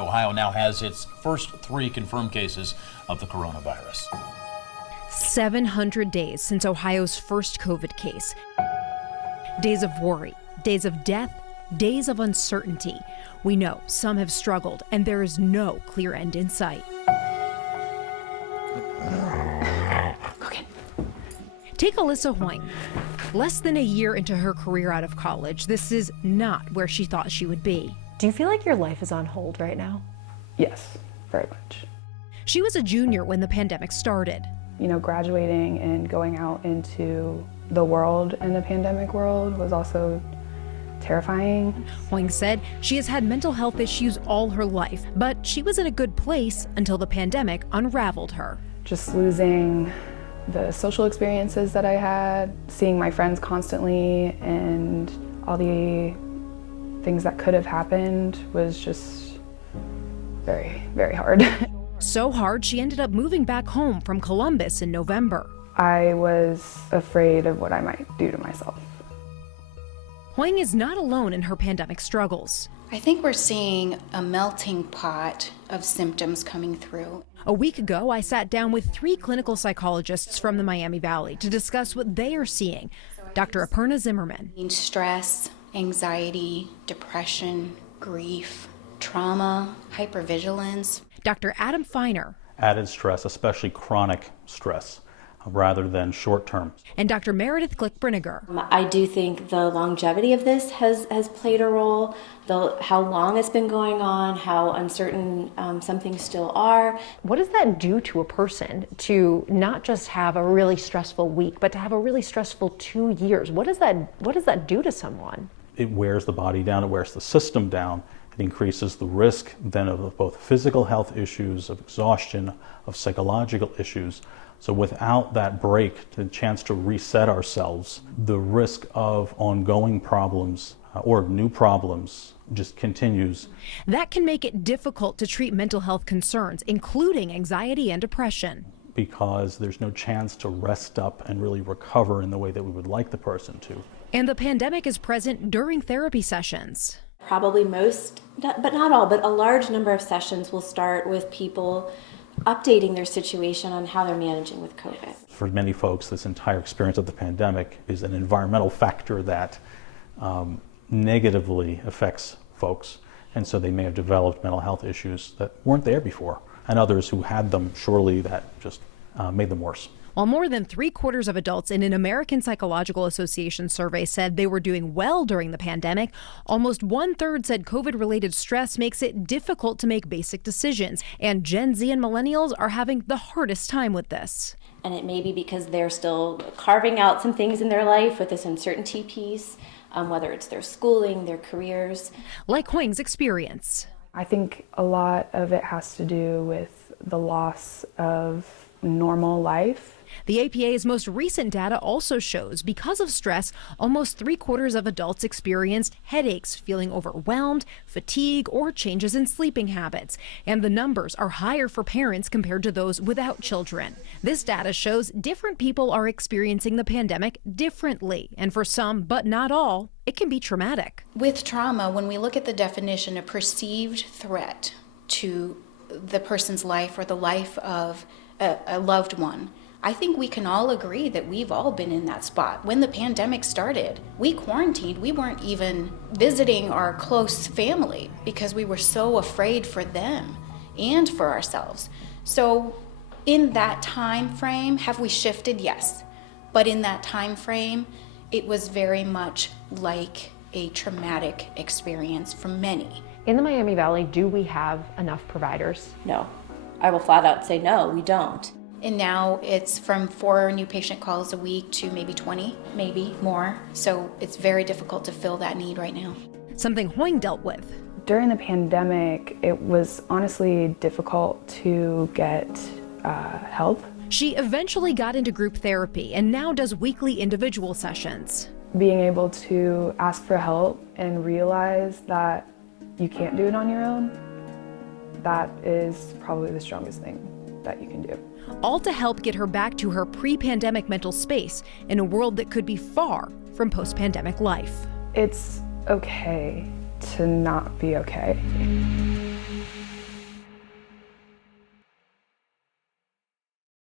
Ohio now has its first 3 confirmed cases of the coronavirus. 700 days since Ohio's first COVID case. Days of worry, days of death, days of uncertainty. We know some have struggled, and there is no clear end in sight. Okay. Take Alyssa Hoying. Less than a year into her career out of college, this is not where she thought she would be. Do you feel like your life is on hold right now? Yes, very much. She was a junior when the pandemic started. You know, graduating and going out into the world in the pandemic world was also terrifying. Hoying said she has had mental health issues all her life, but she was in a good place until the pandemic unraveled her. Just losing the social experiences that I had, seeing my friends constantly, and all the things that could have happened was just very, very hard. So hard, she ended up moving back home from Columbus in November. I was afraid of what I might do to myself. Hoying is not alone in her pandemic struggles. I think we're seeing a melting pot of symptoms coming through. A week ago, I sat down with 3 clinical psychologists from the Miami Valley to discuss what they are seeing. Dr. Aparna Zimmerman. Stress, anxiety, depression, grief, trauma, hypervigilance. Dr. Adam Feiner. Added stress, especially chronic stress, rather than short-term. And Dr. Meredith Glick-Briniger. I do think the longevity of this has played a role, how long it's been going on, how uncertain some things still are. What does that do to a person to not just have a really stressful week, but to have a really stressful 2 years? What does that do to someone? It wears the body down, it wears the system down. It increases the risk then of both physical health issues, of exhaustion, of psychological issues. So without that break, the chance to reset ourselves, the risk of ongoing problems or new problems just continues. That can make it difficult to treat mental health concerns, including anxiety and depression. Because there's no chance to rest up and really recover in the way that we would like the person to. And the pandemic is present during therapy sessions. Probably most, but not all, but a large number of sessions will start with people updating their situation on how they're managing with COVID. For many folks, this entire experience of the pandemic is an environmental factor that negatively affects folks. And so they may have developed mental health issues that weren't there before. And others who had them, surely that just made them worse. While more than 3/4 of adults in an American Psychological Association survey said they were doing well during the pandemic, almost 1/3 said COVID-related stress makes it difficult to make basic decisions. And Gen Z and millennials are having the hardest time with this. And it may be because they're still carving out some things in their life with this uncertainty piece, whether it's their schooling, their careers. Like Hoying's experience. I think a lot of it has to do with the loss of normal life. The APA's most recent data also shows because of stress, almost 3/4 of adults experienced headaches, feeling overwhelmed, fatigue, or changes in sleeping habits. And the numbers are higher for parents compared to those without children. This data shows different people are experiencing the pandemic differently. And for some, but not all, it can be traumatic. With trauma, when we look at the definition, a perceived threat to the person's life or the life of a loved one, I think we can all agree that we've all been in that spot. When the pandemic started, we quarantined. We weren't even visiting our close family because we were so afraid for them and for ourselves. So in that time frame, have we shifted? Yes. But in that time frame, it was very much like a traumatic experience for many. In the Miami Valley, do we have enough providers? No. I will flat out say no, we don't. And now it's from 4 new patient calls a week to maybe 20, maybe more. So it's very difficult to fill that need right now. Something Hoying dealt with. During the pandemic, it was honestly difficult to get help. She eventually got into group therapy and now does weekly individual sessions. Being able to ask for help and realize that you can't do it on your own, that is probably the strongest thing that you can do. All to help get her back to her pre-pandemic mental space in a world that could be far from post-pandemic life. It's okay to not be okay.